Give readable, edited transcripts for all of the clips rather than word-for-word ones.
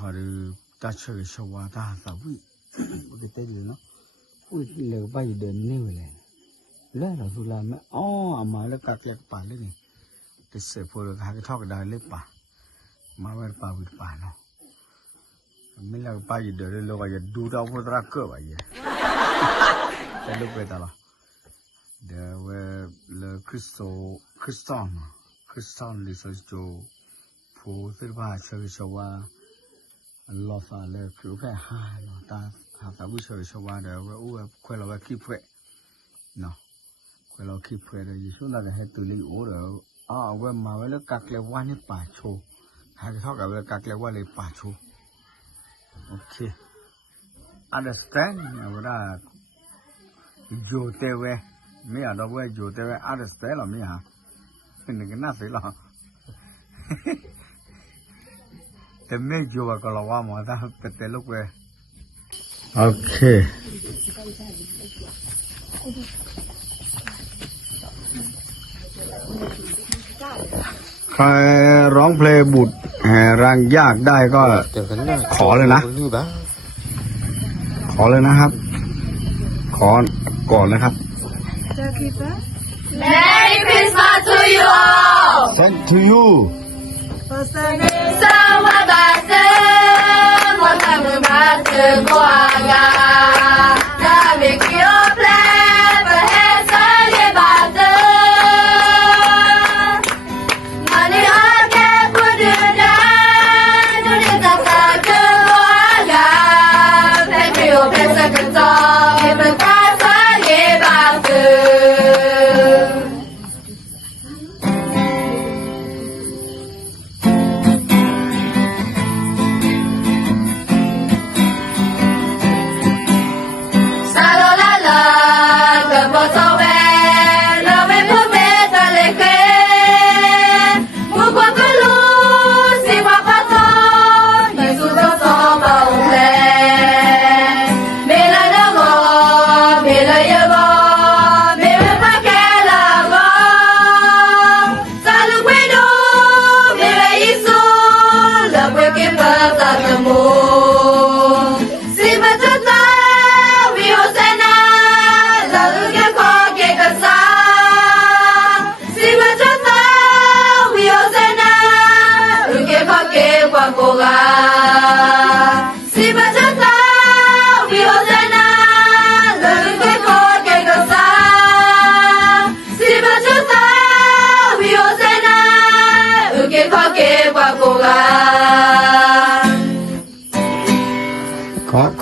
họ được ta chơi sâu qua ta sao vậy cái tên gì nó ui lỡ bay đến nêu này lấy là tôi làm mà lấy cắt chặt bản lấy này cái sợi phôi được hai cái thóc đài lấy bản mà vẫn bảo bị bản nó mình là bay gì đến lúc bây giờ đu đâu có ra cơ vậy cái lúc bây giờ là để là Christian đi chơi cho phố thứ ba chơi sâu qua lo phải là kiểu cái hai nó ta học tập buổi chơi sâu qua để quay lại keep vậy nó quay lại keep vậy rồi số là hay từ lý ố rồi quay mà với nó cắt leo qua nhất bà chô hai cái thóc cả với cắt leo qua lên bà chô ok understand rồi đó vô tê về mấy ở đâu về vô tê về understand là mấy hả đừng cái nát làแต่ไม่อยู่ก็เราว่าหมอถ้าเป็นลูกเว้ยโอเคใครร้องเพลงบุตรรังยากได้ก็ขอเลยนะขอเลยนะครับขอก่อนนะครับ Merry Christmas to you all. Thank to you. Selamat datang, selamat datang keluarga. Kami kau plan berhasa lebatkan. Mari akan berdenang, dunia tak keluarga. Thank you, besa kencang, berkasa lebatkan.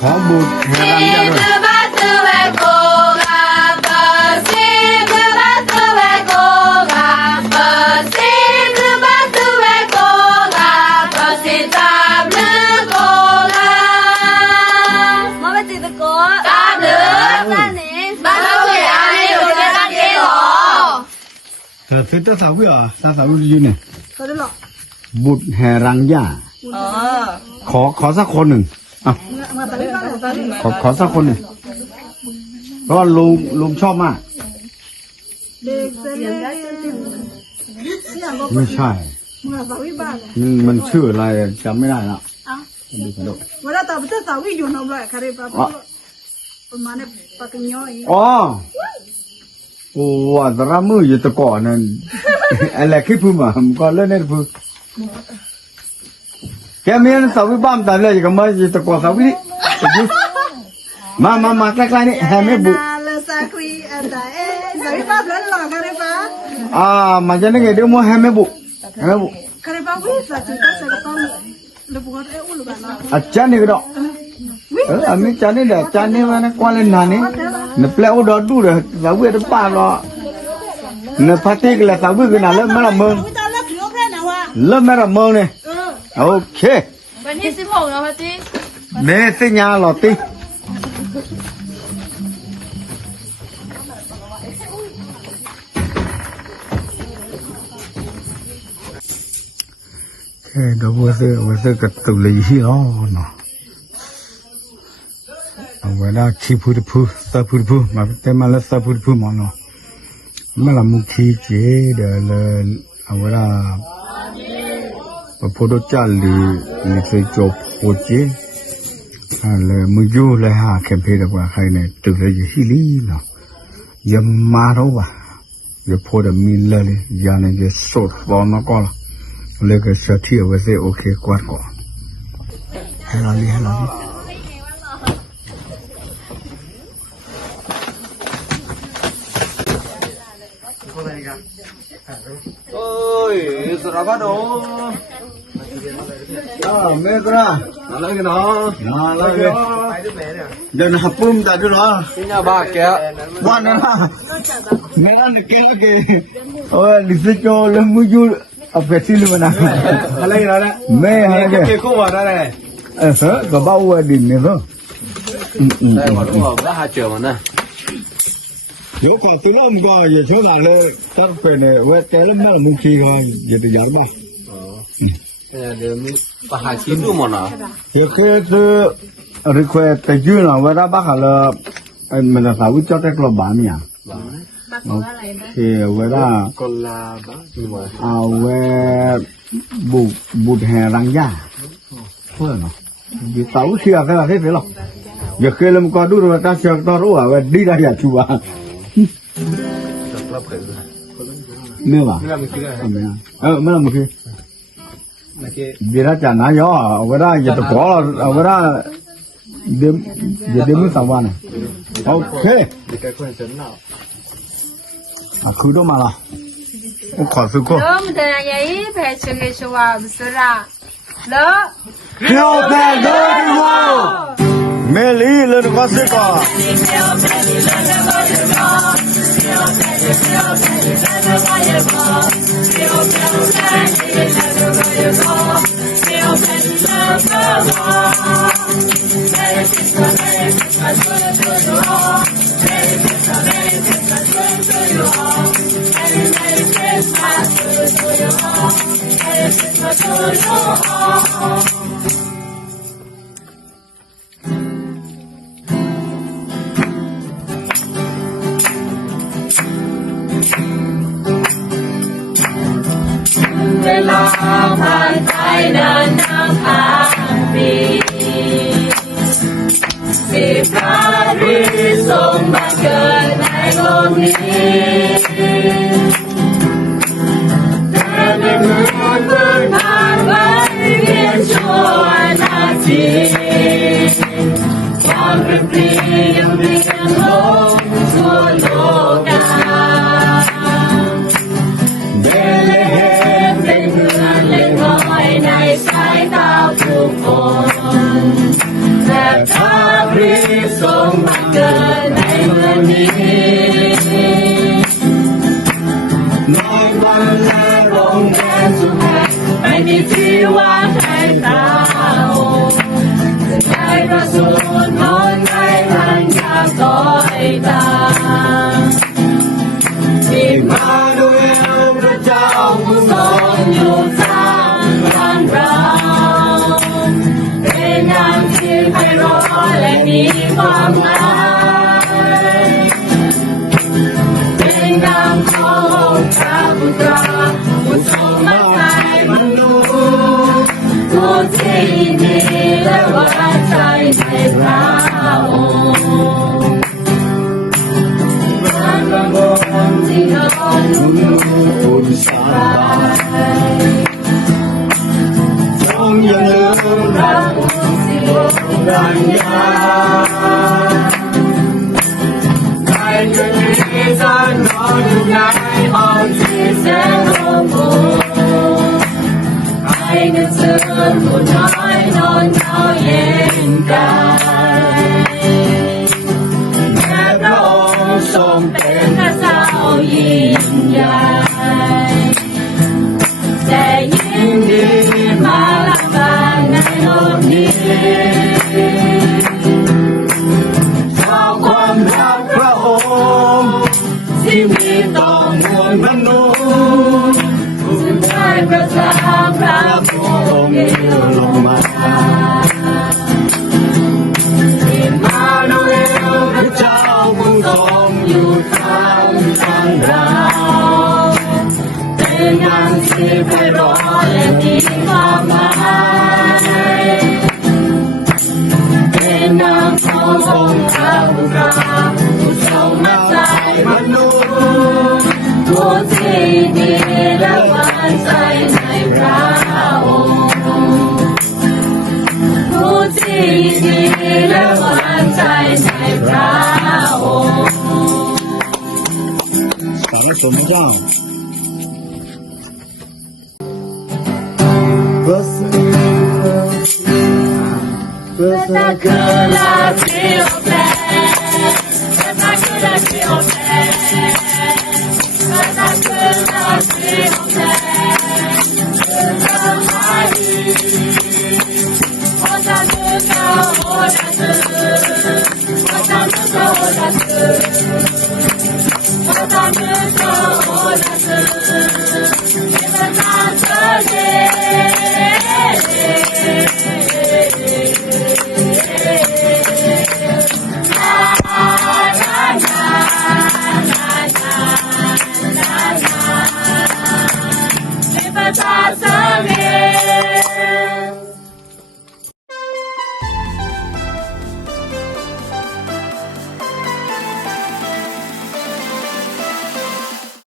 ขอบุตรให้รังยากด้วยซื้อตาสาวเหรอตาสาวยืนเนี่ยบุตรแห่รังหญ้าขอสักคนหนึ่งขอสักคนหนึ่งเพราะว่าลุงชอบมากไม่ใช่มันชื่ออะไรจำไม่ได้แล้วดูกันดูวันละตาเป็นสาวอยู่นอกเลยค่ะเรียบร้อยประมาณนี้ปากย้อยอ๋อโอ้ว่าแต่ละมืออยู่ตะก่อนนั่นอะไรคิดพูดมาผมก็เล่นได้พูดแกมีสาวิบ้ามแต่เลยก็มาอยู่ตะก่อนสาวิมาใกล้ๆนี่แฮมไม่บุมาจะนึกไงเดี๋ยวมัวแฮมไม่บุอาจารย์นี่ก็ดอกอันนี้จานนี่แหละจานนี่มันกวนเล่นนานนี่เนี่ยเปล่าอุดรดูเลยสาวเวทป้าก็เนี่ยพัติกเลยสาวเวทกันนะเริ่มไม่ละเมืองเริ่มไม่ละเมืองเนี่ยโอเควันที่16แล้วพัติเนี่ยสิญญาหลอดติเดี๋ยวว่าจะกระตุลีที่อ๋อเนาะเอาไว้ได้ขี้พูดพูซาพูดพูมาแต่มาแล้วซาพูดพูมาเนาะมาละมุขีเจเดี๋ยวเลยเอาไว้ได้ โพดจัลลีลิเซจบโพเจอะไรมึงอยู่เลยหาแคมเปญแบบว่าใครเนี่ยตึกเลยฮิลีเนาะยังมาแล้ววะยังพอจะมีเลยยังเนี่ยจะสดฟอนก็เลยก็เสียที่เอาไว้โอเคกว่าก่อนให้เราลีให้เราลีโอ้ยสระบัดโอ้เมตราอะไรกันเนาะอะไรกันเดินหับปุ่มตาจุเนาะ ที่นี่บ้าแกวันนั้นเมื่อนั้นแกก็โอ้ยลิซโจเลยมึงอยู่เอาไปซิลิมันนะอะไรกันนะแม่อะไรกันเกี่ยวกับอะไรก็บ้าว่าดินเนี่ยเหรอได้หมดทุกคนได้หาเจอมันนะ有个对了，我们讲也像那嘞，咱这呢，我带了买了木器个，也得养吧。哦。เดี๋ยวมีปหาชีดูมันนะ也可以是，这块在住了，我那把下了，มันจะสาวจะได้กลับบ้านเนี่ยโอเคเวลาก็ลาบ้านมีมั้ยเอาไว้บุแห่รังยาเพื่อนเนาะอยู่เสาเชือกได้เท่าหรออย่าเคยลำก็ดูว่าตาเชือกตอรู้ว่าดีได้อย่าชัวเมื่อวานเมื่อมื่อกี้เดี๋ยวจะนายเอาไว้ได้อย่าตะกอเอาไว้ได้เดี๋ยวมือสามวันโอเคคือต้องมาละขอซื้อก่อนเริ่มแต่ยังแพ้เชื่อชัวร์สุดละเลิกเที่ยวแพ้เลยดีกว่าเมลี่เลยก็ซื้อก่อนเวลาผ่านไปนานนับพันปีที่พระคริสต์ทรงบังเกิดในโลกนี้แต่ไม่เหมือนเมื่อผ่านไปเพียงชั่วนาทีความเป็นปรียังเปลี่ยนโลกทั่วโลกาในสายตาผู้คนแต่พระคริสต์ทรงบังเกิดในเมืองนี้น้อยวันและโรงแรมสุขแห่งไม่มีที่ว่างให้เราในพระสูตรนอนในรังยาต้อยตาที่มาด้วยพระเจ้าผู้ทรงอยู่เราเป็นงานที่ไพเราะและมีความหมายเป็นงานของพระบุตรผู้ทรงมาใส่มนุษย์ผู้ที่ดีและไว้ใจในพระองค์พระองค์ที่นอนอุ่นสบายยังลืมรักสิโลรัญญาใครจะมีจะนอนอยู่ในห้องที่แสนอบอุ่นใครจะเชื่อผู้น้อยนอนเท้าเย็นกายแม้พระองค์ทรงเป็นพระเจ้ายิ่งใหญ่แต่ยิ่งดีมาละบานในโลกนี้ชอบความรักพระองค์ที่มีต่อมวลมนุษย์ผู้ได้ประทานพระองค์เอวลงมาที่มาโนเอลพระเจ้าผู้ทรงอยู่ท่ามกลางเราเป็นงานที่ไพเราะและมีความ กราบผู้ทรงมาใจมนุษย์ผู้ที่ดีและหวานใจในพระองค์ผู้ที่ดีและหวานใจในพระองค์打个什么仗？我